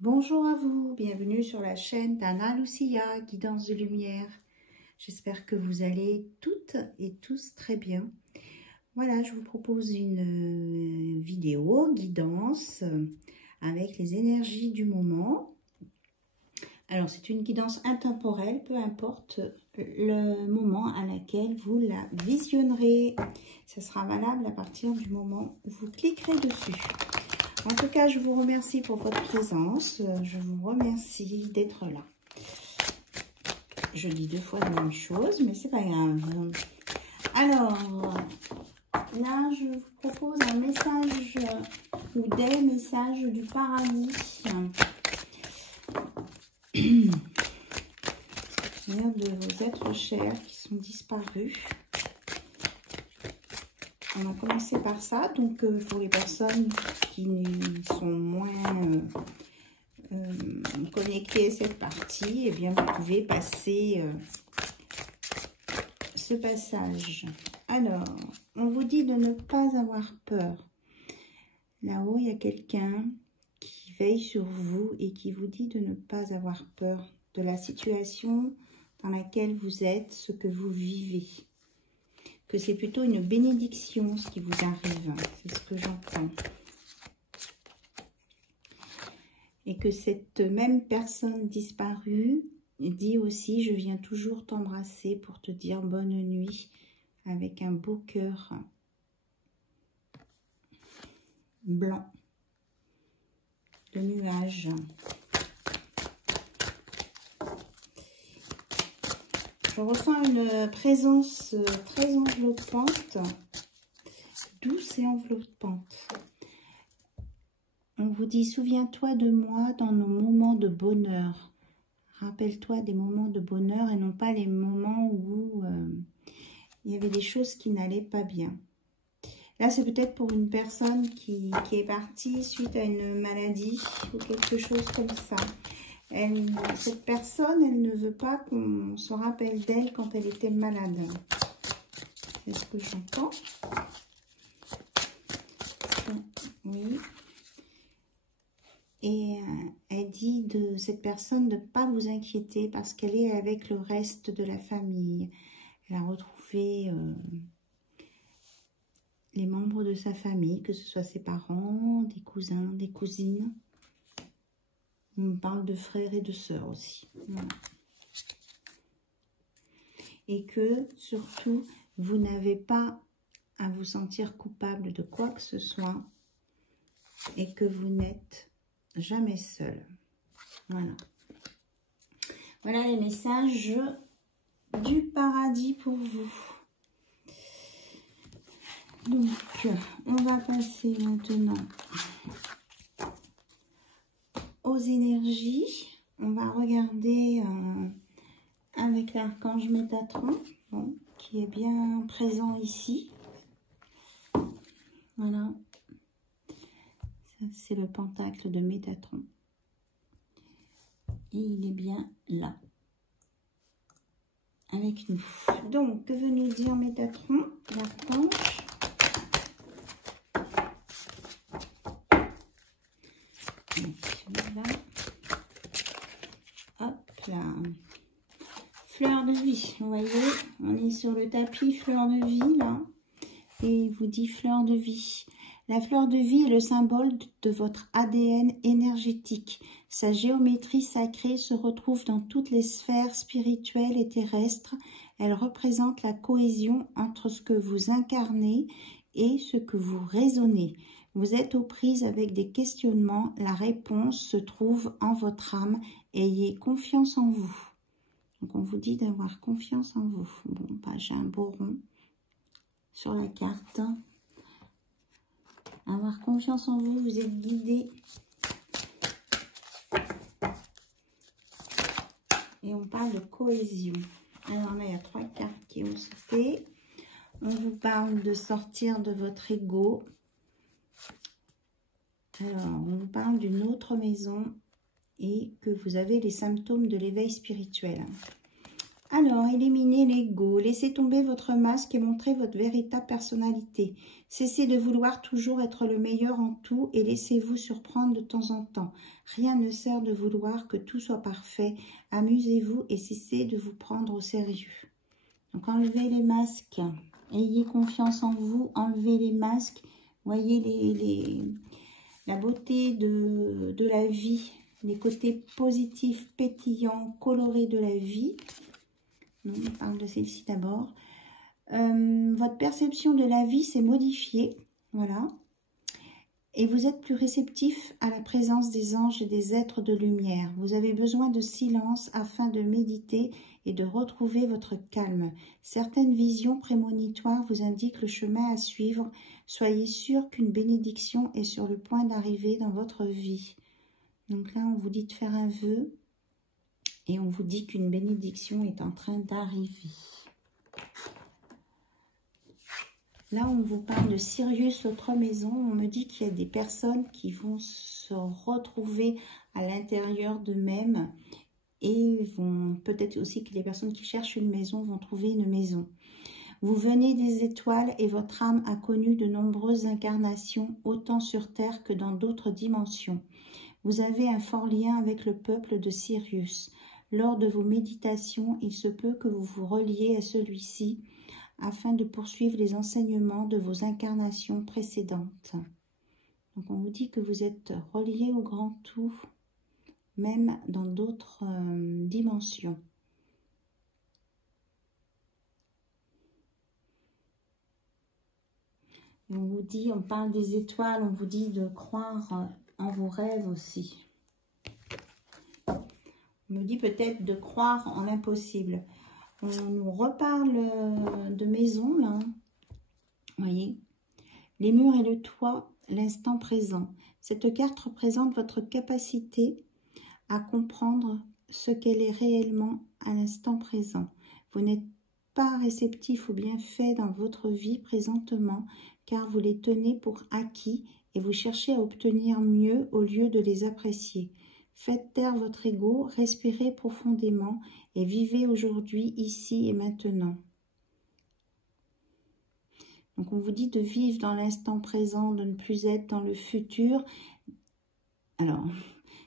Bonjour à vous, bienvenue sur la chaîne d'Anna Lucia, Guidance de Lumière. J'espère que vous allez toutes et tous très bien. Voilà, je vous propose une vidéo guidance avec les énergies du moment. Alors, c'est une guidance intemporelle, peu importe le moment à laquelle vous la visionnerez. Ça sera valable à partir du moment où vous cliquerez dessus. En tout cas, je vous remercie pour votre présence. Je vous remercie d'être là. Je dis deux fois la même chose, mais c'est pas grave. Alors, là, je vous propose un message ou des messages du paradis. De vos êtres chers qui sont disparus. On a commencé par ça, donc pour les personnes qui sont moins connectées à cette partie, eh bien vous pouvez passer ce passage. Alors, on vous dit de ne pas avoir peur. Là-haut, il y a quelqu'un qui veille sur vous et qui vous dit de ne pas avoir peur de la situation dans laquelle vous êtes, ce que vous vivez. Que c'est plutôt une bénédiction ce qui vous arrive, c'est ce que j'entends. Et que cette même personne disparue dit aussi, je viens toujours t'embrasser pour te dire bonne nuit, avec un beau cœur blanc de nuages. Je ressens une présence très enveloppante, douce et enveloppante. On vous dit, souviens-toi de moi dans nos moments de bonheur. Rappelle-toi des moments de bonheur et non pas les moments où il y avait des choses qui n'allaient pas bien. Là, c'est peut-être pour une personne qui est partie suite à une maladie ou quelque chose comme ça. Cette personne, elle ne veut pas qu'on se rappelle d'elle quand elle était malade. C'est ce que j'entends. Oui. Et elle dit de cette personne de ne pas vous inquiéter parce qu'elle est avec le reste de la famille. Elle a retrouvé les membres de sa famille, que ce soit ses parents, des cousins, des cousines. On parle de frères et de sœurs aussi. Voilà. Et que, surtout, vous n'avez pas à vous sentir coupable de quoi que ce soit et que vous n'êtes jamais seul. Voilà. Voilà les messages du paradis pour vous. Donc, on va passer maintenant aux énergies. On va regarder avec l'archange Métatron, bon, qui est bien présent ici. Voilà. Ça, c'est le pentacle de Métatron. Et il est bien là, avec nous. Donc, que veut nous dire Métatron, l'archange? Voilà. Hop là. Fleur de vie, vous voyez, on est sur le tapis fleur de vie là, et il vous dit fleur de vie. La fleur de vie est le symbole de votre ADN énergétique. Sa géométrie sacrée se retrouve dans toutes les sphères spirituelles et terrestres. Elle représente la cohésion entre ce que vous incarnez et ce que vous raisonnez. Vous êtes aux prises avec des questionnements. La réponse se trouve en votre âme. Ayez confiance en vous. Donc, on vous dit d'avoir confiance en vous. Bon, bah, j'ai un beau rond sur la carte. Avoir confiance en vous, vous êtes guidé. Et on parle de cohésion. Alors là, il y a 3 cartes qui ont sauté. On vous parle de sortir de votre ego. Alors, on vous parle d'une autre maison et que vous avez les symptômes de l'éveil spirituel. Alors, éliminez l'ego, laissez tomber votre masque et montrez votre véritable personnalité. Cessez de vouloir toujours être le meilleur en tout et laissez-vous surprendre de temps en temps. Rien ne sert de vouloir que tout soit parfait. Amusez-vous et cessez de vous prendre au sérieux. Donc, enlevez les masques. Ayez confiance en vous. Enlevez les masques. Voyez la beauté de la vie. Les côtés positifs, pétillants, colorés de la vie. On parle de celle-ci d'abord. Votre perception de la vie s'est modifiée. Voilà. Et vous êtes plus réceptif à la présence des anges et des êtres de lumière. Vous avez besoin de silence afin de méditer et de retrouver votre calme. Certaines visions prémonitoires vous indiquent le chemin à suivre. Soyez sûr qu'une bénédiction est sur le point d'arriver dans votre vie. Donc là, on vous dit de faire un vœu et on vous dit qu'une bénédiction est en train d'arriver. Là, on vous parle de Sirius, autre maison. On me dit qu'il y a des personnes qui vont se retrouver à l'intérieur d'eux-mêmes et vont peut-être aussi que les personnes qui cherchent une maison vont trouver une maison. Vous venez des étoiles et votre âme a connu de nombreuses incarnations, autant sur Terre que dans d'autres dimensions. Vous avez un fort lien avec le peuple de Sirius. Lors de vos méditations, il se peut que vous vous reliez à celui-ci afin de poursuivre les enseignements de vos incarnations précédentes. Donc on vous dit que vous êtes relié au grand tout, même dans d'autres dimensions. Et on vous dit, on parle des étoiles, on vous dit de croire en vos rêves aussi. On me dit peut-être de croire en l'impossible. On nous reparle de maison, là. Vous voyez, les murs et le toit, l'instant présent. Cette carte représente votre capacité à comprendre ce qu'elle est réellement à l'instant présent. Vous n'êtes pas réceptif aux bienfaits dans votre vie présentement, car vous les tenez pour acquis et vous cherchez à obtenir mieux au lieu de les apprécier. Faites taire votre ego, respirez profondément et vivez aujourd'hui, ici et maintenant. Donc on vous dit de vivre dans l'instant présent, de ne plus être dans le futur. Alors,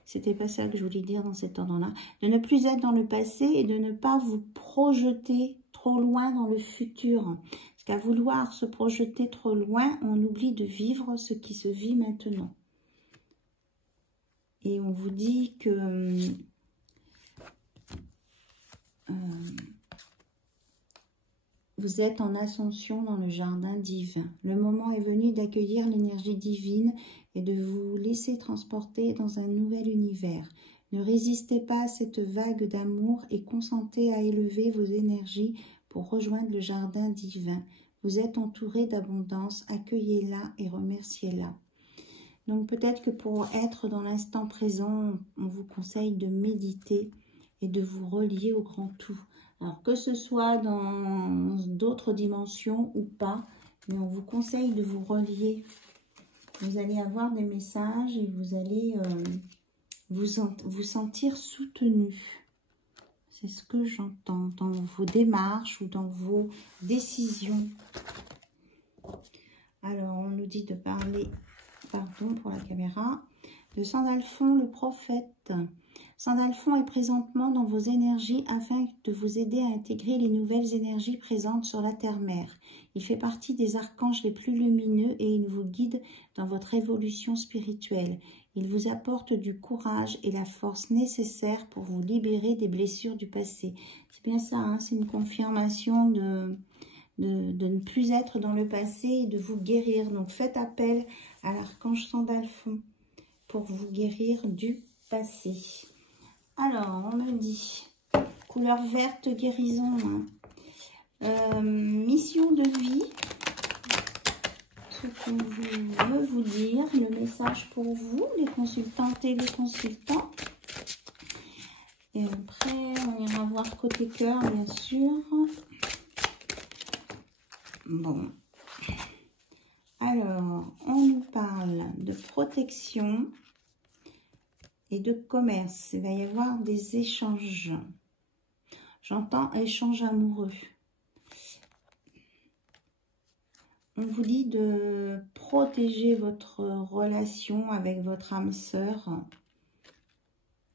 c'était pas ça que je voulais dire dans cet ordre-là. De ne plus être dans le passé et de ne pas vous projeter trop loin dans le futur. Parce qu'à vouloir se projeter trop loin, on oublie de vivre ce qui se vit maintenant. Et on vous dit que vous êtes en ascension dans le jardin divin. Le moment est venu d'accueillir l'énergie divine et de vous laisser transporter dans un nouvel univers. Ne résistez pas à cette vague d'amour et consentez à élever vos énergies pour rejoindre le jardin divin. Vous êtes entouré d'abondance, accueillez-la et remerciez-la. Donc peut-être que pour être dans l'instant présent, on vous conseille de méditer et de vous relier au grand tout. Alors que ce soit dans d'autres dimensions ou pas, mais on vous conseille de vous relier. Vous allez avoir des messages et vous allez vous sentir soutenu. C'est ce que j'entends dans vos démarches ou dans vos décisions. Alors on nous dit de parler... Pardon pour la caméra, de Sandalphon le prophète. Sandalphon est présentement dans vos énergies afin de vous aider à intégrer les nouvelles énergies présentes sur la terre-mère. Il fait partie des archanges les plus lumineux et il vous guide dans votre évolution spirituelle. Il vous apporte du courage et la force nécessaire pour vous libérer des blessures du passé. C'est bien ça, hein, c'est une confirmation de ne plus être dans le passé et de vous guérir. Donc faites appel à l'archange Sandalphon pour vous guérir du passé. Alors, on me dit, couleur verte, guérison, hein. Mission de vie, ce qu'on veut vous dire, le message pour vous, les consultantes et les consultants. Et après, on ira voir côté cœur, bien sûr. Bon. Alors, on nous parle de protection et de commerce. Il va y avoir des échanges. J'entends échange amoureux. On vous dit de protéger votre relation avec votre âme sœur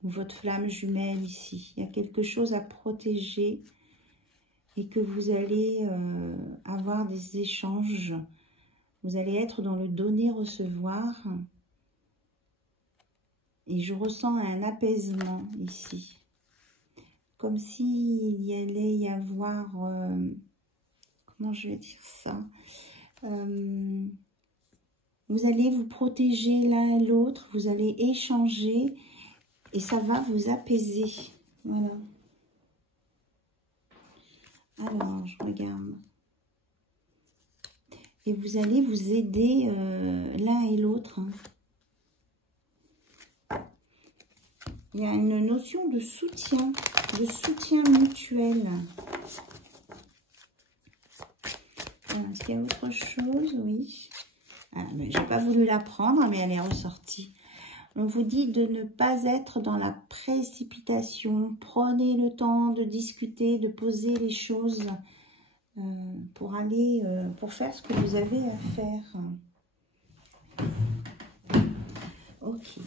ou votre flamme jumelle ici. Il y a quelque chose à protéger et que vous allez avoir des échanges. Vous allez être dans le donner-recevoir. Et je ressens un apaisement ici. Comme s'il y allait y avoir... comment je vais dire ça, vous allez vous protéger l'un et l'autre, vous allez échanger et ça va vous apaiser. Voilà. Alors, je regarde. Et vous allez vous aider l'un et l'autre. Il y a une notion de soutien mutuel. Est-ce qu'il y a autre chose? Oui. Ah, je n'ai pas voulu la prendre, mais elle est ressortie. On vous dit de ne pas être dans la précipitation. Prenez le temps de discuter, de poser les choses pour aller, pour faire ce que vous avez à faire. Ok.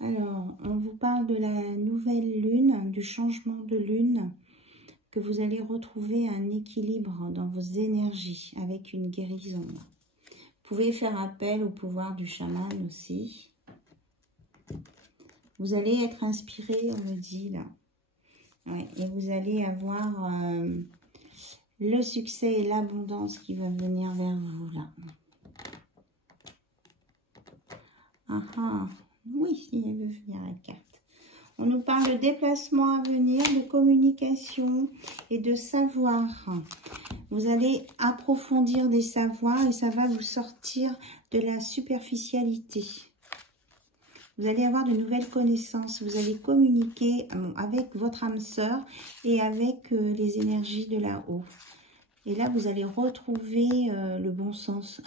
Alors, on vous parle de la nouvelle lune, du changement de lune, que vous allez retrouver un équilibre dans vos énergies avec une guérison. Vous pouvez faire appel au pouvoir du chaman aussi. Vous allez être inspiré, on me dit là. Ouais, et vous allez avoir le succès et l'abondance qui va venir vers vous là. Ah ah. Oui, il veut venir la carte. On nous parle de déplacement à venir, de communication et de savoir. Vous allez approfondir des savoirs et ça va vous sortir de la superficialité. Vous allez avoir de nouvelles connaissances. Vous allez communiquer avec votre âme sœur et avec les énergies de là-haut. Et là, vous allez retrouver le bon sens.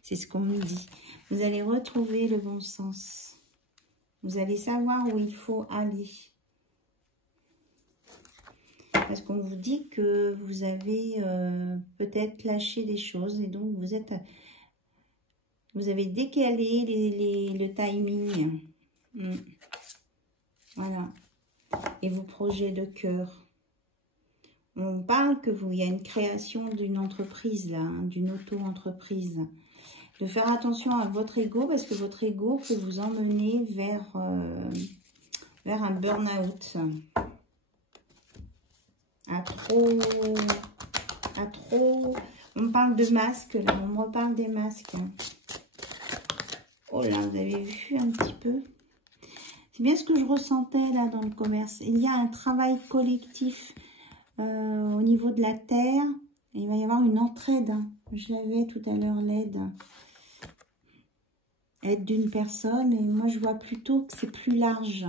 C'est ce qu'on nous dit. Vous allez retrouver le bon sens. Vous allez savoir où il faut aller. Parce qu'on vous dit que vous avez peut-être lâché des choses. Et donc, vous avez décalé le timing. Voilà. Et vos projets de cœur. On parle que il y a une création d'une entreprise là, hein, d'une auto-entreprise. De faire attention à votre ego parce que votre ego peut vous emmener vers un burn-out. À trop. On parle de masques là, on me reparle des masques. Oh là, vous avez vu un petit peu. C'est bien ce que je ressentais là dans le commerce. Il y a un travail collectif au niveau de la terre. Et il va y avoir une entraide. Je l'avais tout à l'heure, l'aide. Aide d'une personne. Et moi, je vois plutôt que c'est plus large.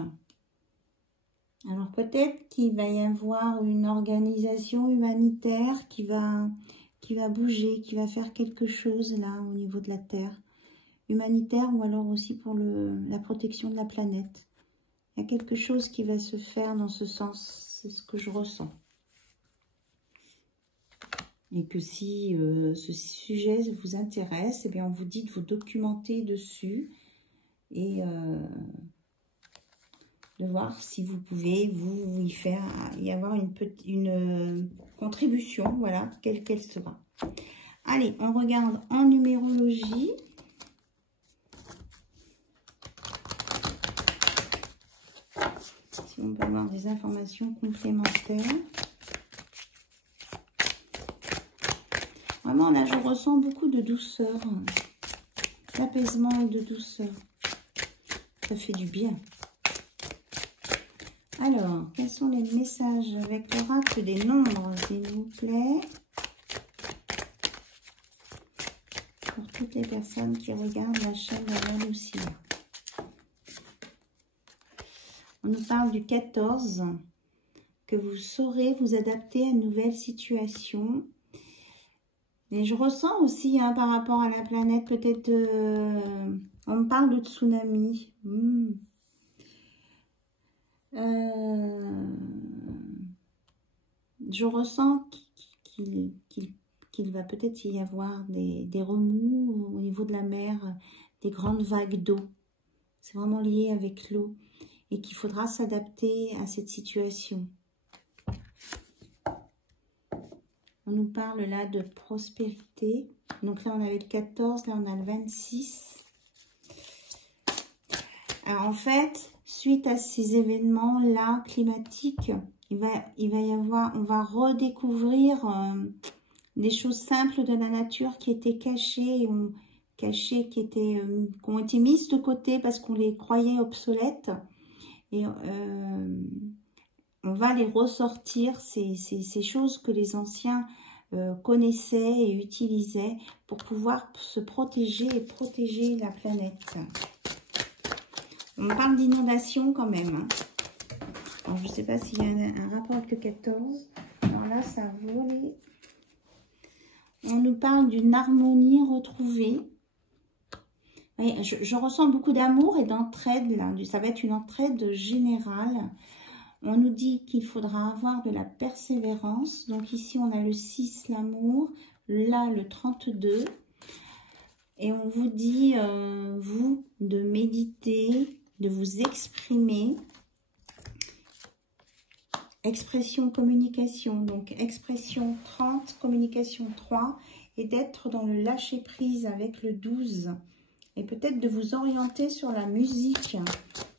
Alors, peut-être qu'il va y avoir une organisation humanitaire qui va bouger, qui va faire quelque chose là au niveau de la terre. Humanitaire ou alors aussi pour la protection de la planète. Il y a quelque chose qui va se faire dans ce sens. C'est ce que je ressens. Et que si ce sujet vous intéresse, eh bien on vous dit de vous documenter dessus et de voir si vous pouvez vous y avoir une contribution, voilà, quelle qu'elle sera. Allez, on regarde en numérologie. Si on peut avoir des informations complémentaires. Vraiment, là, je ressens beaucoup de douceur, d'apaisement et de douceur. Ça fait du bien. Alors, quels sont les messages avec l'oracle des nombres, s'il vous plaît? Pour toutes les personnes qui regardent la chaîne de aussi. On nous parle du 14, que vous saurez vous adapter à une nouvelle situation. Et je ressens aussi, hein, par rapport à la planète, peut-être, on me parle de tsunami. Je ressens qu'il va peut-être y avoir des remous au niveau de la mer, des grandes vagues d'eau. C'est vraiment lié avec l'eau et qu'il faudra s'adapter à cette situation. On nous parle là de prospérité. Donc là, on avait le 14, là, on a le 26. Alors, en fait, suite à ces événements-là climatiques, il va y avoir, on va redécouvrir des choses simples de la nature qui étaient cachées, qui ont été mises de côté parce qu'on les croyait obsolètes. Et on va les ressortir, ces choses que les anciens connaissaient et utilisaient pour pouvoir se protéger et protéger la planète. On parle d'inondation quand même. Hein. Alors, je ne sais pas s'il y a un rapport avec le 14. Alors là, ça a volé. On nous parle d'une harmonie retrouvée. Oui, je ressens beaucoup d'amour et d'entraide là. Ça va être une entraide générale. On nous dit qu'il faudra avoir de la persévérance. Donc ici, on a le 6, l'amour. Là, le 32. Et on vous dit, vous, de méditer, de vous exprimer. Expression, communication. Donc, expression 30, communication 3. Et d'être dans le lâcher-prise avec le 12. Et peut-être de vous orienter sur la musique.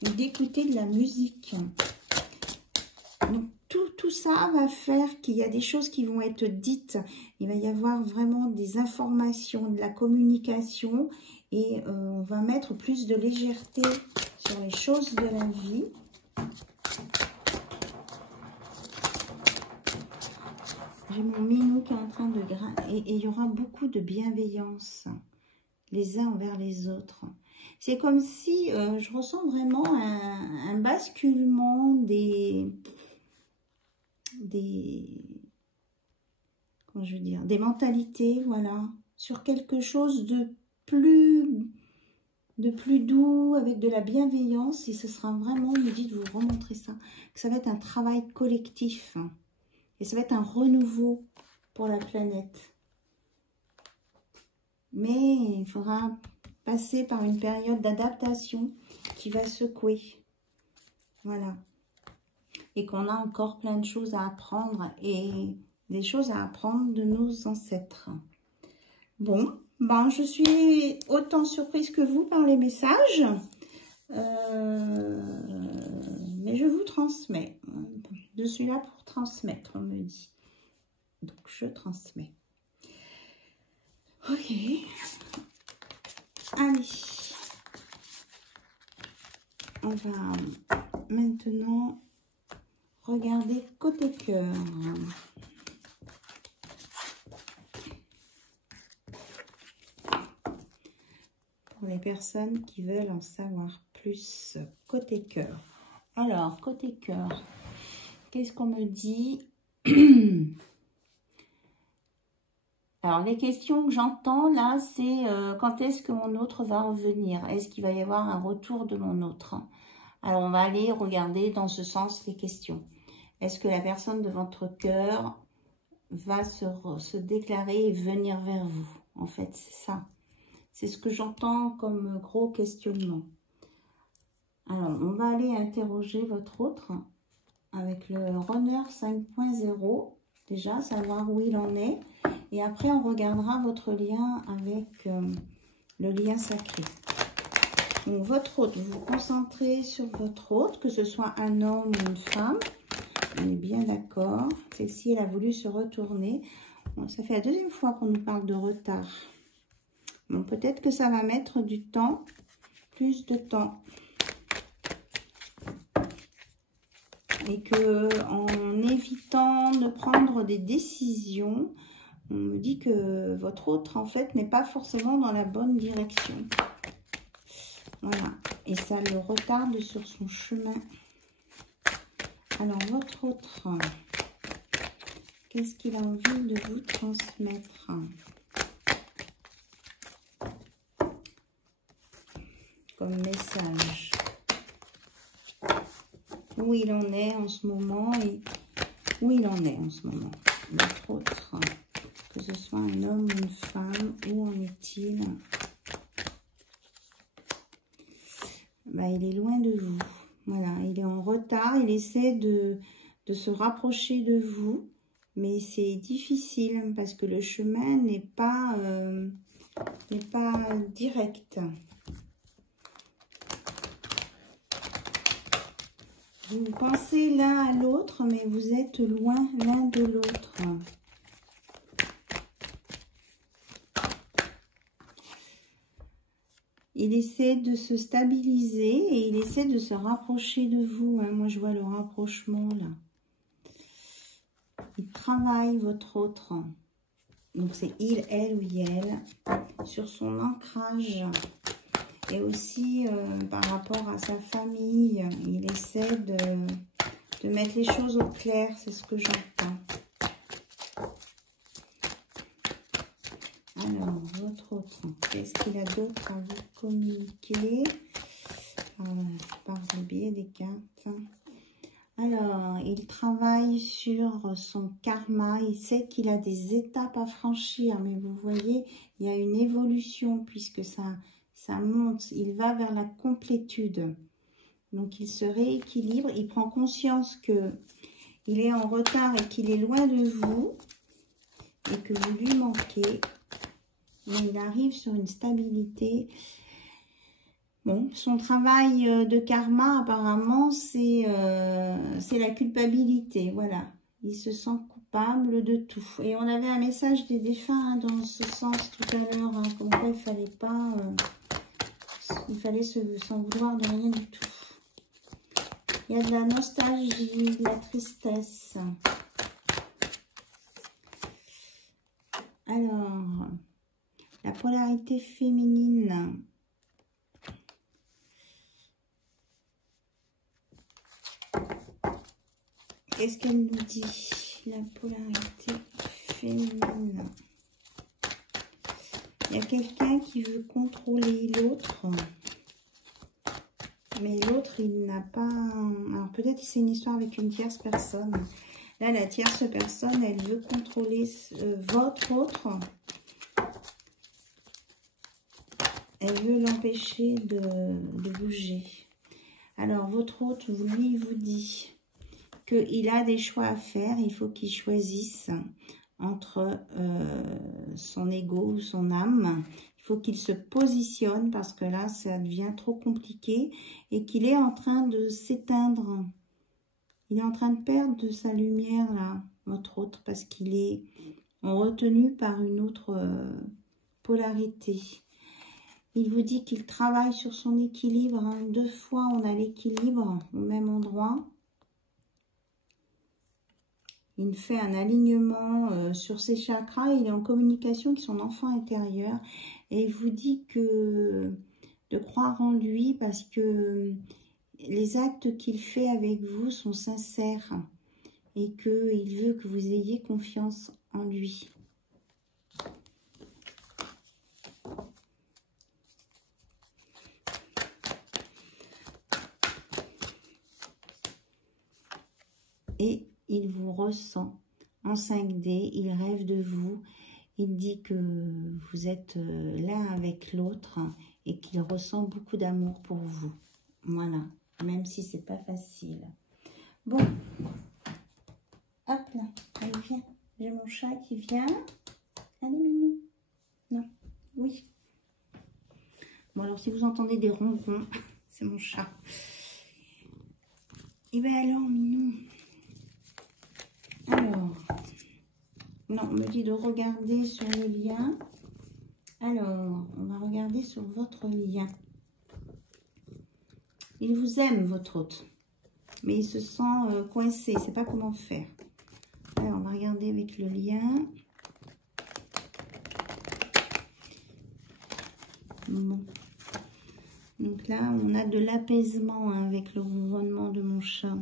Ou d'écouter de la musique. Donc, tout ça va faire qu'il y a des choses qui vont être dites. Il va y avoir vraiment des informations, de la communication. Et on va mettre plus de légèreté sur les choses de la vie. J'ai mon minou qui est en train de grimper. Et il y aura beaucoup de bienveillance les uns envers les autres. C'est comme si je ressens vraiment un basculement comment je veux dire, des mentalités, voilà, sur quelque chose de plus doux, avec de la bienveillance, et ce sera vraiment, me dit de vous remontrer ça, que ça va être un travail collectif, et ça va être un renouveau pour la planète. Mais il faudra passer par une période d'adaptation qui va secouer, voilà. Et qu'on a encore plein de choses à apprendre et des choses à apprendre de nos ancêtres. Bon, ben je suis autant surprise que vous par les messages. Mais je vous transmets. Je suis là pour transmettre, on me dit. Donc, je transmets. Ok. Allez. On va maintenant regarder côté cœur. Pour les personnes qui veulent en savoir plus côté cœur. Alors, côté cœur, qu'est-ce qu'on me dit? Alors, les questions que j'entends là, c'est quand est-ce que mon autre va revenir? Est-ce qu'il va y avoir un retour de mon autre? Alors, on va aller regarder dans ce sens les questions. Est-ce que la personne de votre cœur va se déclarer et venir vers vous? En fait, c'est ça. C'est ce que j'entends comme gros questionnement. Alors, on va aller interroger votre autre avec le runner 5.0. Déjà, savoir où il en est. Et après, on regardera votre lien avec le lien sacré. Donc, votre hôte, vous vous concentrez sur votre hôte, que ce soit un homme ou une femme. On est bien d'accord. Celle-ci, elle a voulu se retourner. Bon, ça fait la deuxième fois qu'on nous parle de retard. Bon, peut-être que ça va mettre du temps, plus de temps. Et que en évitant de prendre des décisions, on me dit que votre autre, en fait, n'est pas forcément dans la bonne direction. Voilà. Et ça le retarde sur son chemin. Alors, votre autre, qu'est-ce qu'il a envie de vous transmettre? comme message? Où il en est en ce moment et où il en est en ce moment? Votre autre, que ce soit un homme ou une femme, où en est-il? Bah, il est loin de vous. Voilà, il est en retard, il essaie de se rapprocher de vous, mais c'est difficile parce que le chemin n'est pas direct. Vous pensez l'un à l'autre, mais vous êtes loin l'un de l'autre. Il essaie de se stabiliser et il essaie de se rapprocher de vous. Hein. Moi, je vois le rapprochement là. Il travaille, votre autre. Donc, c'est il, elle ou elle. Sur son ancrage. Et aussi, par rapport à sa famille, il essaie de mettre les choses au clair. C'est ce que j'entends. Alors, votre autre, qu'est-ce qu'il a d'autre à vous communiquer par le biais des cartes? Alors, il travaille sur son karma. Il sait qu'il a des étapes à franchir. Mais vous voyez, il y a une évolution puisque ça monte. Il va vers la complétude. Donc, il se rééquilibre. Il prend conscience qu'il est en retard et qu'il est loin de vous. Et que vous lui manquez. Mais il arrive sur une stabilité. Bon, son travail de karma, apparemment, c'est la culpabilité. Voilà, il se sent coupable de tout. Et on avait un message des défunts hein, dans ce sens tout à l'heure, hein, comme quoi il fallait s'en vouloir de rien du tout. Il y a de la nostalgie, de la tristesse. Alors, la polarité féminine. Qu'est-ce qu'elle nous dit? La polarité féminine. Il y a quelqu'un qui veut contrôler l'autre. Mais l'autre, il n'a pas... Alors peut-être que c'est une histoire avec une tierce personne. Là, la tierce personne, elle veut contrôler votre autre. Elle veut l'empêcher de bouger. Alors, votre autre, lui, vous dit qu'il a des choix à faire. Il faut qu'il choisisse entre son ego ou son âme. Il faut qu'il se positionne parce que là, ça devient trop compliqué et qu'il est en train de s'éteindre. Il est en train de perdre de sa lumière, là, votre autre, parce qu'il est retenu par une autre polarité. Il vous dit qu'il travaille sur son équilibre. Hein. 2 fois, on a l'équilibre au même endroit. Il fait un alignement sur ses chakras. Il est en communication avec son enfant intérieur. Et il vous dit que de croire en lui parce que les actes qu'il fait avec vous sont sincères. Et qu'il veut que vous ayez confiance en lui. Et il vous ressent en 5D, il rêve de vous, il dit que vous êtes l'un avec l'autre et qu'il ressent beaucoup d'amour pour vous. Voilà, même si c'est pas facile. Bon, hop là, allez viens, j'ai mon chat qui vient. Allez minou, non, oui. Bon alors si vous entendez des ronrons, c'est mon chat. Et bien alors minou. Alors, non, on me dit de regarder sur le lien. Alors, on va regarder sur votre lien. Il vous aime, votre hôte, mais il se sent coincé. Il ne sait pas comment faire. Alors, on va regarder avec le lien. Bon. Donc là, on a de l'apaisement hein, avec le ronronnement de mon chat.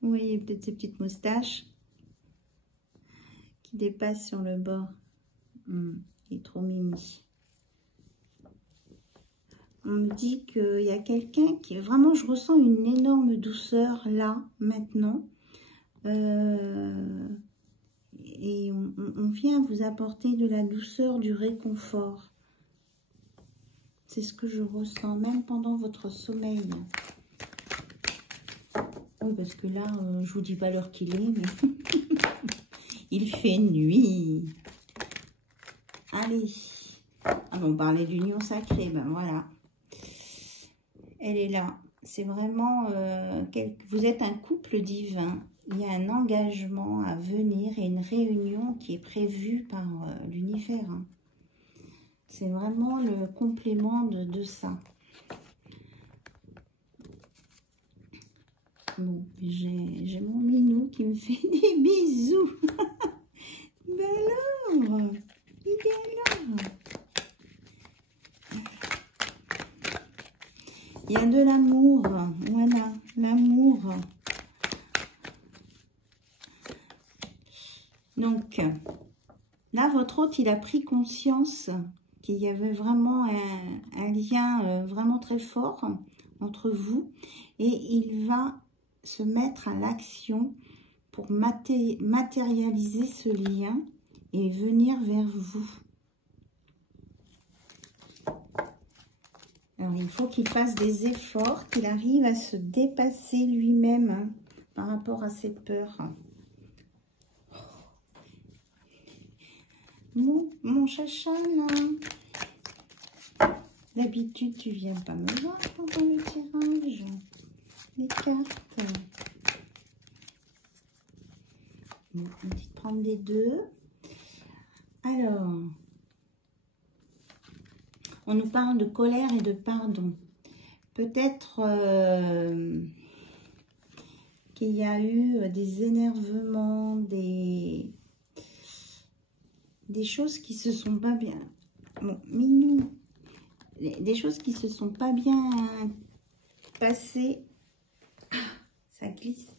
Vous voyez peut-être ces petites moustaches qui dépassent sur le bord. Il est trop mimi. On me dit qu'il y a quelqu'un qui... Vraiment, je ressens une énorme douceur là, maintenant. Et on vient vous apporter de la douceur, du réconfort. C'est ce que je ressens, même pendant votre sommeil. Oui, parce que là, je vous dis pas l'heure qu'il est, mais il fait nuit. Allez. Ah bon, on parlait d'union sacrée, ben voilà. Elle est là. C'est vraiment... vous êtes un couple divin. Il y a un engagement à venir et une réunion qui est prévue par l'univers. Hein. C'est vraiment le complément de ça. Bon, j'ai mon minou qui me fait des bisous. Ben alors, il est là. Il y a de l'amour, voilà, l'amour. Donc, là, votre hôte, il a pris conscience qu'il y avait vraiment un lien vraiment très fort entre vous. Et il va se mettre à l'action pour matérialiser ce lien et venir vers vous. Alors, il faut qu'il fasse des efforts, qu'il arrive à se dépasser lui-même hein, par rapport à ses peurs. Mon chacha, là. D'habitude, tu viens pas me voir pendant le tirage. Les cartes. Bon, on dit de prendre des deux. Alors, on nous parle de colère et de pardon. Peut-être qu'il y a eu des énervements, des choses qui se sont pas bien... Bon, minou. Des choses qui se sont pas bien passées. Ah, ça glisse.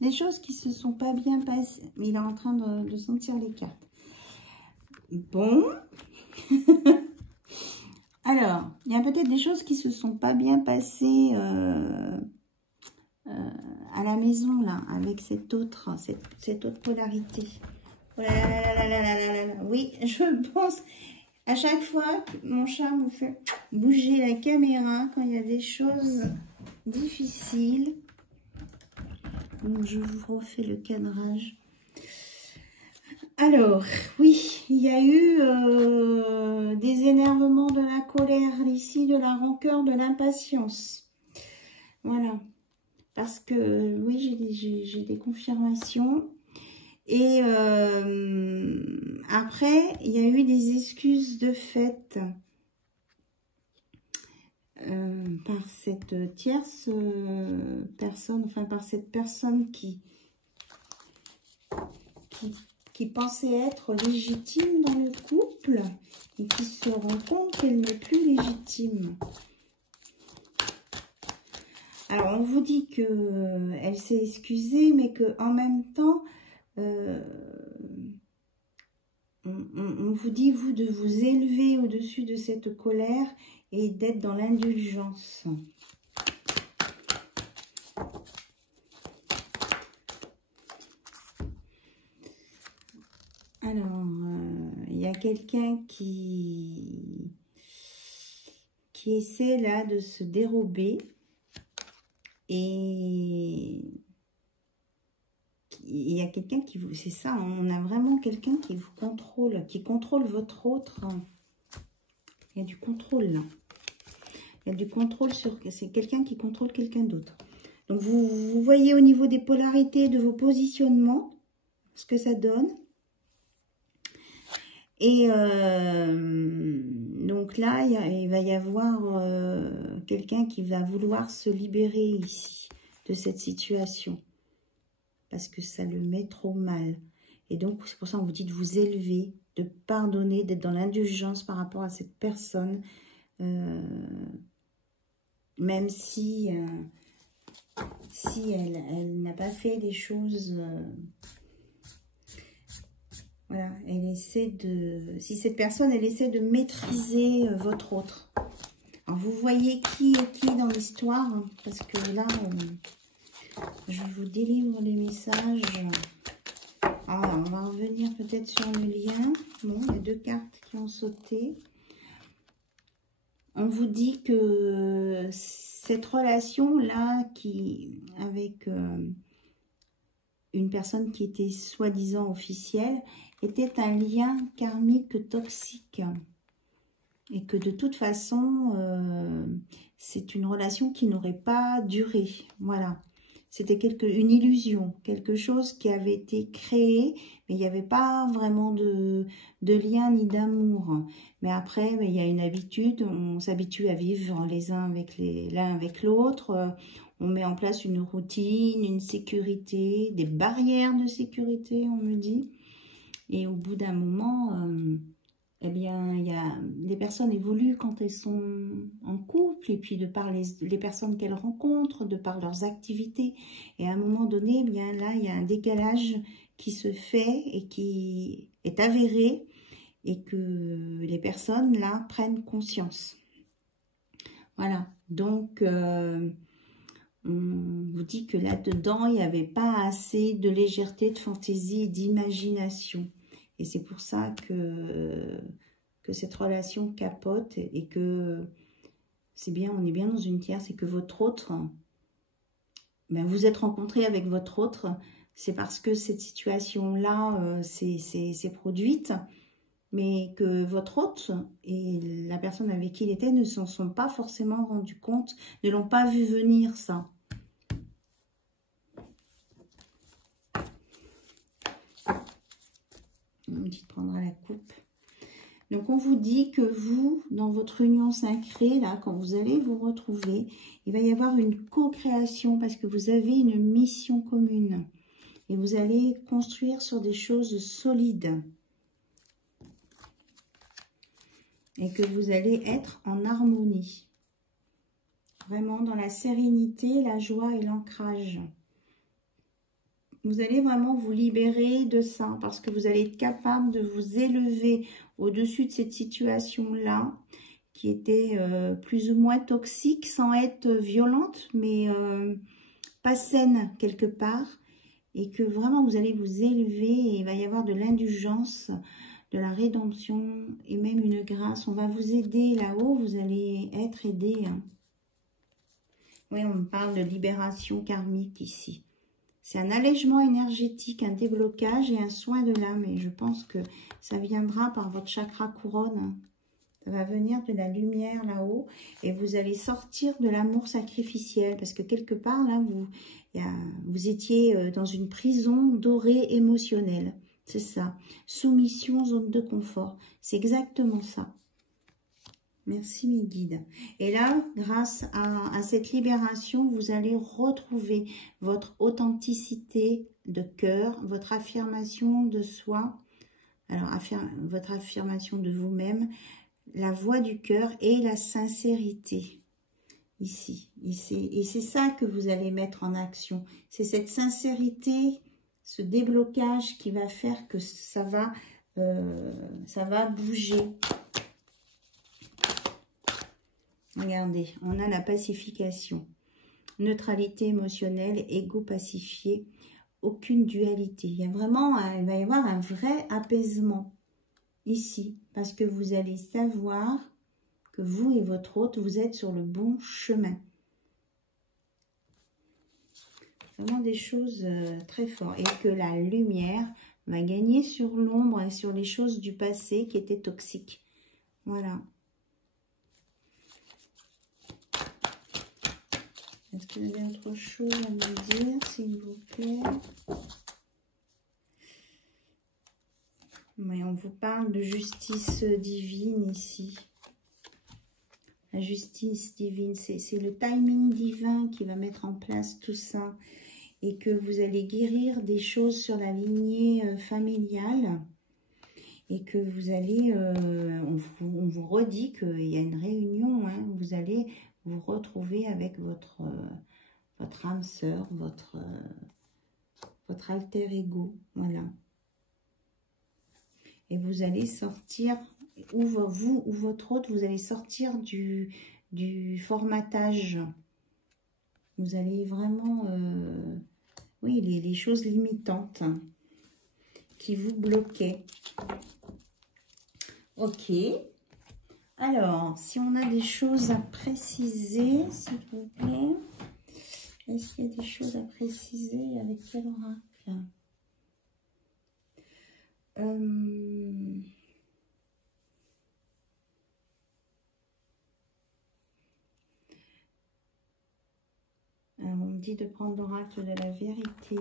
Des choses qui se sont pas bien passées. Mais il est en train de sentir les cartes. Bon. Alors, il y a peut-être des choses qui se sont pas bien passées à la maison, là, avec cette autre polarité. Oh là là là là là là là. Oui, je pense... À chaque fois, mon chat me fait bouger la caméra quand il y a des choses difficiles. Donc, je vous refais le cadrage. Alors, oui, il y a eu des énervements, de la colère ici, de la rancœur, de l'impatience. Voilà. Parce que, oui, j'ai des confirmations. Et après, il y a eu des excuses de fait par cette tierce personne, enfin par cette personne qui pensait être légitime dans le couple et qui se rend compte qu'elle n'est plus légitime. Alors, on vous dit qu'elle s'est excusée, mais qu'en même temps... on vous dit, vous, de vous élever au-dessus de cette colère et d'être dans l'indulgence. Alors, il y a quelqu'un qui essaie là de se dérober et... Il y a quelqu'un qui vous... C'est ça, on a vraiment quelqu'un qui vous contrôle, qui contrôle votre autre. Il y a du contrôle là. Il y a du contrôle sur... C'est quelqu'un qui contrôle quelqu'un d'autre. Donc vous voyez au niveau des polarités de vos positionnements, ce que ça donne. Et donc là, il va y avoir quelqu'un qui va vouloir se libérer ici de cette situation. Parce que ça le met trop mal. Et donc, c'est pour ça qu'on vous dit de vous élever, de pardonner, d'être dans l'indulgence par rapport à cette personne. Même si, si elle n'a pas fait des choses Voilà, elle essaie de... Si cette personne, elle essaie de maîtriser votre autre. Alors, vous voyez qui est qui dans l'histoire, hein, parce que là, je vous délivre les messages. Alors, on va revenir peut-être sur le lien. Bon, il y a 2 cartes qui ont sauté. On vous dit que cette relation-là, avec une personne qui était soi-disant officielle, était un lien karmique toxique. Et que de toute façon, c'est une relation qui n'aurait pas duré. Voilà. C'était une illusion, quelque chose qui avait été créé, mais il n'y avait pas vraiment de lien ni d'amour. Mais après, il y a une habitude, on s'habitue à vivre l'un avec l'autre. On met en place une routine, une sécurité, des barrières de sécurité, on me dit. Et au bout d'un moment... eh bien, les personnes évoluent quand elles sont en couple, et puis de par les personnes qu'elles rencontrent, de par leurs activités. Et à un moment donné, eh bien là, il y a un décalage qui se fait et qui est avéré, et que les personnes, là, prennent conscience. Voilà, donc, on vous dit que là-dedans, il n'y avait pas assez de légèreté, de fantaisie et d'imagination. Et c'est pour ça que cette relation capote et que c'est bien, on est bien dans une tierce et que votre autre, ben vous êtes rencontré avec votre autre, c'est parce que cette situation-là s'est produite, mais que votre autre et la personne avec qui il était ne s'en sont pas forcément rendus compte, ne l'ont pas vu venir, ça. On me dit de prendre la coupe. Donc, on vous dit que vous, dans votre union sacrée, là, quand vous allez vous retrouver, il va y avoir une co-création parce que vous avez une mission commune. Et vous allez construire sur des choses solides. Et que vous allez être en harmonie. Vraiment dans la sérénité, la joie et l'ancrage. Vous allez vraiment vous libérer de ça parce que vous allez être capable de vous élever au-dessus de cette situation-là qui était plus ou moins toxique sans être violente, mais pas saine quelque part. Et que vraiment vous allez vous élever et il va y avoir de l'indulgence, de la rédemption et même une grâce. On va vous aider là-haut, vous allez être aidé. Hein. Oui, on me parle de libération karmique ici. C'est un allègement énergétique, un déblocage et un soin de l'âme. Et je pense que ça viendra par votre chakra couronne. Ça va venir de la lumière là-haut. Et vous allez sortir de l'amour sacrificiel. Parce que quelque part, là, vous étiez dans une prison dorée émotionnelle. C'est ça. Soumission, zone de confort. C'est exactement ça. Merci mes guides. Et là, grâce à cette libération, vous allez retrouver votre authenticité de cœur, votre affirmation de soi, alors votre affirmation de vous-même, la voix du cœur et la sincérité. Ici. Et c'est ça que vous allez mettre en action. C'est cette sincérité, ce déblocage qui va faire que ça va bouger. Regardez, on a la pacification, neutralité émotionnelle, ego pacifié, aucune dualité. Il va y avoir un vrai apaisement ici, parce que vous allez savoir que vous et votre hôte, vous êtes sur le bon chemin. Vraiment des choses très fortes. Et que la lumière va gagner sur l'ombre et sur les choses du passé qui étaient toxiques. Voilà. Est-ce que vous avez autre chose à me dire, s'il vous plaît? Oui, on vous parle de justice divine ici. La justice divine, c'est le timing divin qui va mettre en place tout ça. Et que vous allez guérir des choses sur la lignée familiale. Et que vous allez, on vous redit qu'il y a une réunion, hein, vous allez vous retrouver avec votre âme sœur, votre alter ego, voilà. et vous allez sortir, ou vous ou votre autre, vous allez sortir du formatage. Vous allez vraiment, oui, les choses limitantes qui vous bloquaient. Ok. Alors, si on a des choses à préciser, s'il vous plaît. Est-ce qu'il y a des choses à préciser avec quel oracle? On me dit de prendre l'oracle de la vérité.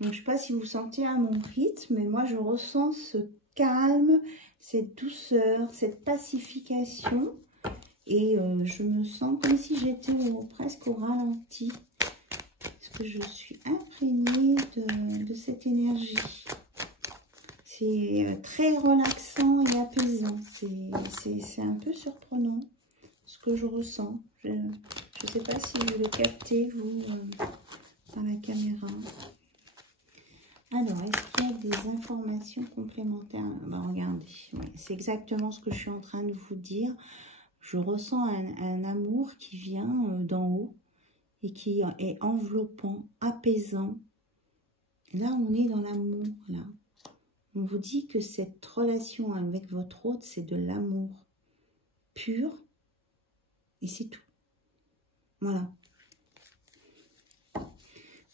Donc, je ne sais pas si vous sentez à mon rythme, mais moi, je ressens ce calme, cette douceur, cette pacification. Et je me sens comme si j'étais presque au ralenti. Parce que je suis imprégnée de cette énergie. C'est très relaxant et apaisant. C'est un peu surprenant ce que je ressens. Je ne sais pas si vous le captez, vous, par la caméra. Alors, est-ce qu'il y a des informations complémentaires? Ben, regardez, ouais, c'est exactement ce que je suis en train de vous dire. Je ressens un amour qui vient d'en haut et qui est enveloppant, apaisant. Là, on est dans l'amour, là. On vous dit que cette relation avec votre hôte, c'est de l'amour pur et c'est tout. Voilà.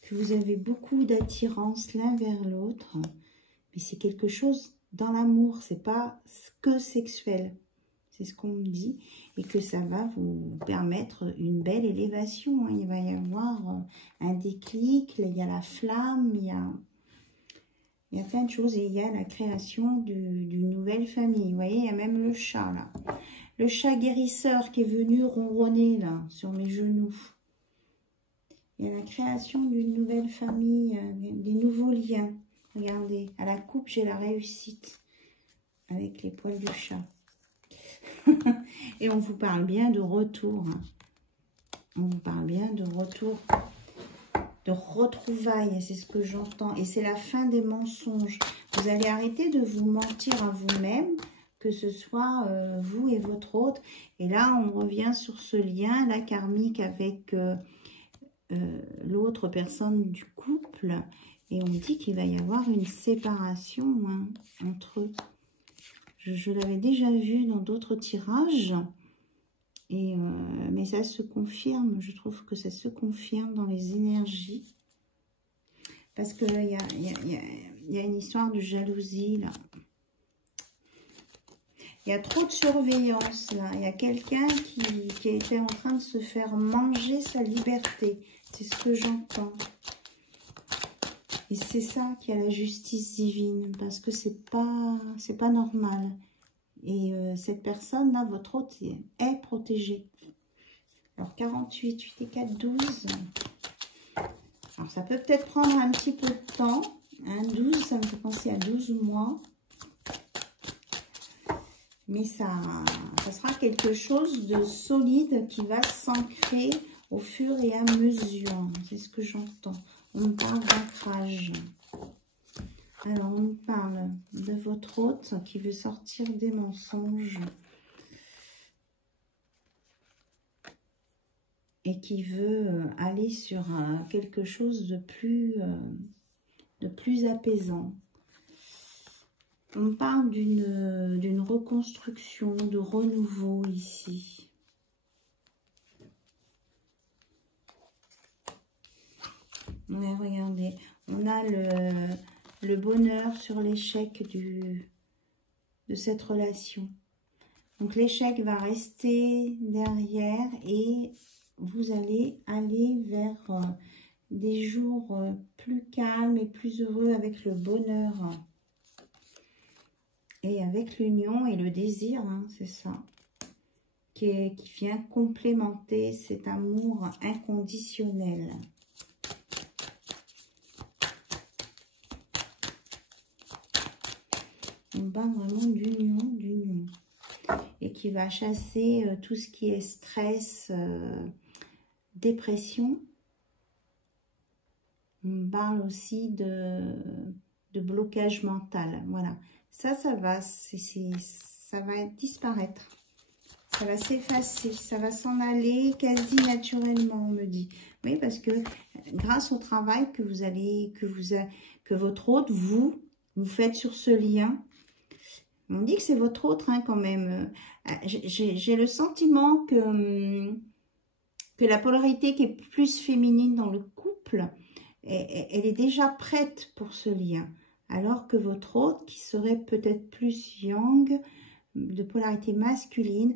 Que vous avez beaucoup d'attirance l'un vers l'autre, mais c'est quelque chose dans l'amour, c'est pas que sexuel. C'est ce qu'on me dit, et que ça va vous permettre une belle élévation. Il va y avoir un déclic, il y a la flamme, il y a plein de choses. Et il y a la création d'une nouvelle famille. Vous voyez, il y a même le chat, là. Le chat guérisseur qui est venu ronronner, là, sur mes genoux. Il y a la création d'une nouvelle famille, des nouveaux liens. Regardez, à la coupe, j'ai la réussite avec les poils du chat. Et on vous parle bien de retour. On vous parle bien de retour, de retrouvailles. C'est ce que j'entends. Et c'est la fin des mensonges. Vous allez arrêter de vous mentir à vous-même, que ce soit vous et votre autre. Et là, on revient sur ce lien, là, karmique, avec l'autre personne du couple. Et on dit qu'il va y avoir une séparation entre eux. Je l'avais déjà vu dans d'autres tirages, mais ça se confirme. Je trouve que ça se confirme dans les énergies. Parce qu'il y a une histoire de jalousie, là. Il y a trop de surveillance, là. Il y a quelqu'un qui était en train de se faire manger sa liberté. C'est ce que j'entends. Et c'est ça qui a la justice divine, parce que c'est pas normal. Et cette personne-là, votre hôte, est protégée. Alors, 48, 8 et 4, 12. Alors, ça peut peut-être prendre un petit peu de temps. 12, ça me fait penser à 12 mois. Mais ça sera quelque chose de solide qui va s'ancrer au fur et à mesure. C'est ce que j'entends. On parle d'ancrage. Alors, on parle de votre hôte qui veut sortir des mensonges et qui veut aller sur quelque chose de plus apaisant. On parle d'une reconstruction, de renouveau ici. Ouais, regardez, on a le bonheur sur l'échec de cette relation. Donc l'échec va rester derrière et vous allez aller vers des jours plus calmes et plus heureux avec le bonheur. Et avec l'union et le désir, hein, c'est ça, qui vient complémenter cet amour inconditionnel. On parle vraiment d'union, et qui va chasser tout ce qui est stress, dépression. On parle aussi de blocage mental. Voilà. Ça va disparaître. Ça va s'effacer. Ça va s'en aller quasi naturellement, on me dit. Oui, parce que grâce au travail que votre hôte, vous faites sur ce lien, on dit que c'est votre hôte hein, quand même. J'ai le sentiment que la polarité qui est plus féminine dans le couple, elle est déjà prête pour ce lien. Alors que votre hôte, qui serait peut-être plus yang, de polarité masculine,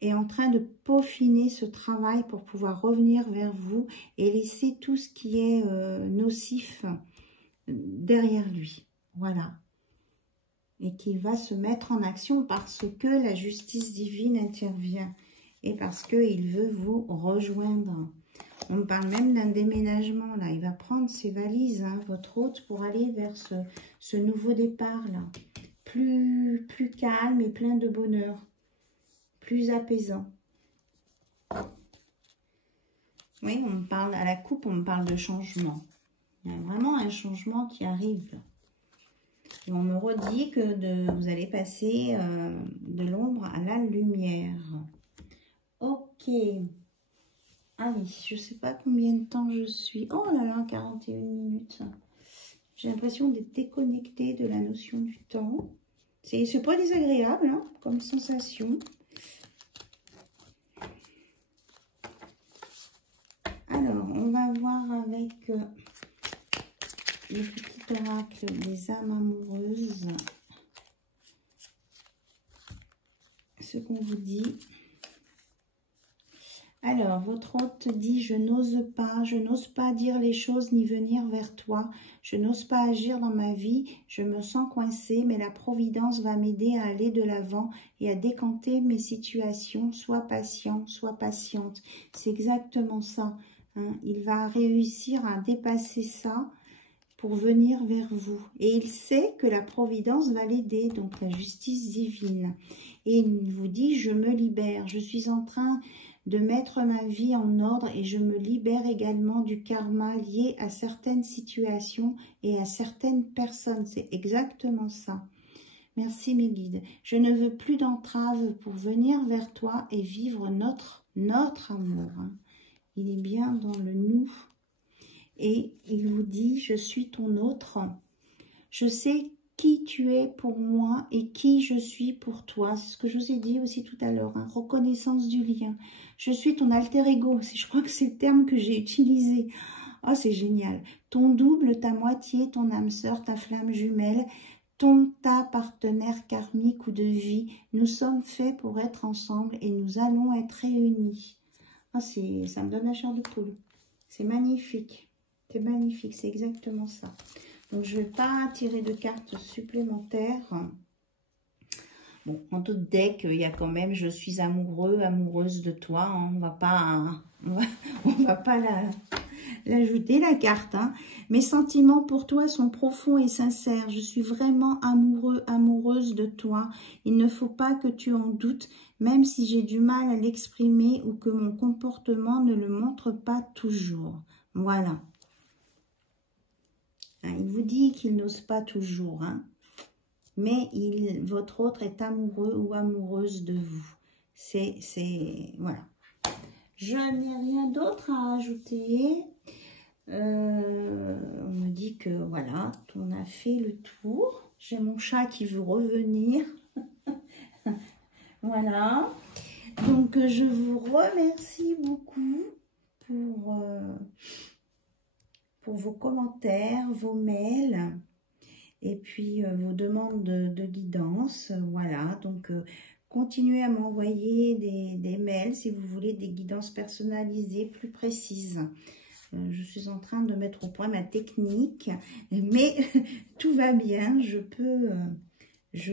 est en train de peaufiner ce travail pour pouvoir revenir vers vous et laisser tout ce qui est nocif derrière lui. Voilà. Et qui va se mettre en action parce que la justice divine intervient et parce qu'il veut vous rejoindre. On me parle même d'un déménagement, là. Il va prendre ses valises, hein, votre hôte, pour aller vers ce nouveau départ, là. Plus calme et plein de bonheur. Plus apaisant. Oui, on me parle, à la coupe, on me parle de changement. Il y a vraiment un changement qui arrive. Et on me redit que vous allez passer de l'ombre à la lumière. Ok. Ah oui, je ne sais pas combien de temps je suis. Oh là là, 41 minutes. J'ai l'impression d'être déconnectée de la notion du temps. C'est pas désagréable hein, comme sensation. Alors, on va voir avec le petit oracle des âmes amoureuses ce qu'on vous dit. Alors, votre hôte dit « Je n'ose pas dire les choses ni venir vers toi. Je n'ose pas agir dans ma vie. Je me sens coincée, mais la providence va m'aider à aller de l'avant et à décanter mes situations. Sois patient, sois patiente. » C'est exactement ça. Hein. Il va réussir à dépasser ça pour venir vers vous. Et il sait que la providence va l'aider, donc la justice divine. Et il vous dit « Je me libère. Je suis en train de mettre ma vie en ordre et je me libère également du karma lié à certaines situations et à certaines personnes. » C'est exactement ça. Merci mes guides. Je ne veux plus d'entrave pour venir vers toi et vivre notre amour. Hein. Il est bien dans le nous. Et il vous dit, je suis ton autre. Je sais qui tu es pour moi et qui je suis pour toi. C'est ce que je vous ai dit aussi tout à l'heure. Hein. Reconnaissance du lien. Je suis ton alter ego. Je crois que c'est le terme que j'ai utilisé. Oh, c'est génial. Ton double, ta moitié, ton âme sœur, ta flamme jumelle, ta partenaire karmique ou de vie. Nous sommes faits pour être ensemble et nous allons être réunis. Oh, ça me donne la chair de poule. C'est magnifique. C'est magnifique. C'est exactement ça. Donc, je ne vais pas tirer de cartes supplémentaires. Bon, en tout deck, il y a quand même « Je suis amoureux, amoureuse de toi hein. ». On va pas l'ajouter, la carte. Hein. Mes sentiments pour toi sont profonds et sincères. Je suis vraiment amoureux, amoureuse de toi. Il ne faut pas que tu en doutes, même si j'ai du mal à l'exprimer ou que mon comportement ne le montre pas toujours. Voilà. Hein, il vous dit qu'il n'ose pas toujours, hein. Mais votre autre est amoureux ou amoureuse de vous. Voilà. Je n'ai rien d'autre à ajouter. On me dit que voilà, on a fait le tour. J'ai mon chat qui veut revenir. Voilà. Donc, je vous remercie beaucoup pour vos commentaires, vos mails. Et puis, vos demandes de guidance, voilà. Donc, continuez à m'envoyer des mails si vous voulez des guidances personnalisées plus précises. Je suis en train de mettre au point ma technique, mais tout va bien. Je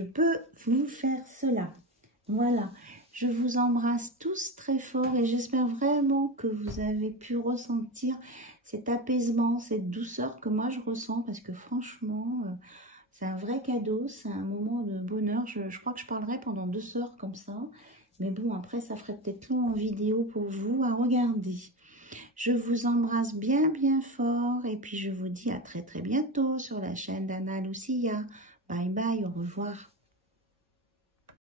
peux vous faire cela. Voilà. Je vous embrasse tous très fort et j'espère vraiment que vous avez pu ressentir cet apaisement, cette douceur que moi je ressens parce que franchement, c'est un vrai cadeau, c'est un moment de bonheur. Je crois que je parlerai pendant 2 heures comme ça Mais bon, après, ça ferait peut-être long en vidéo pour vous à regarder. Je vous embrasse bien, bien fort. Et puis, je vous dis à très, très bientôt sur la chaîne d'Anna Lucia. Bye, bye, au revoir.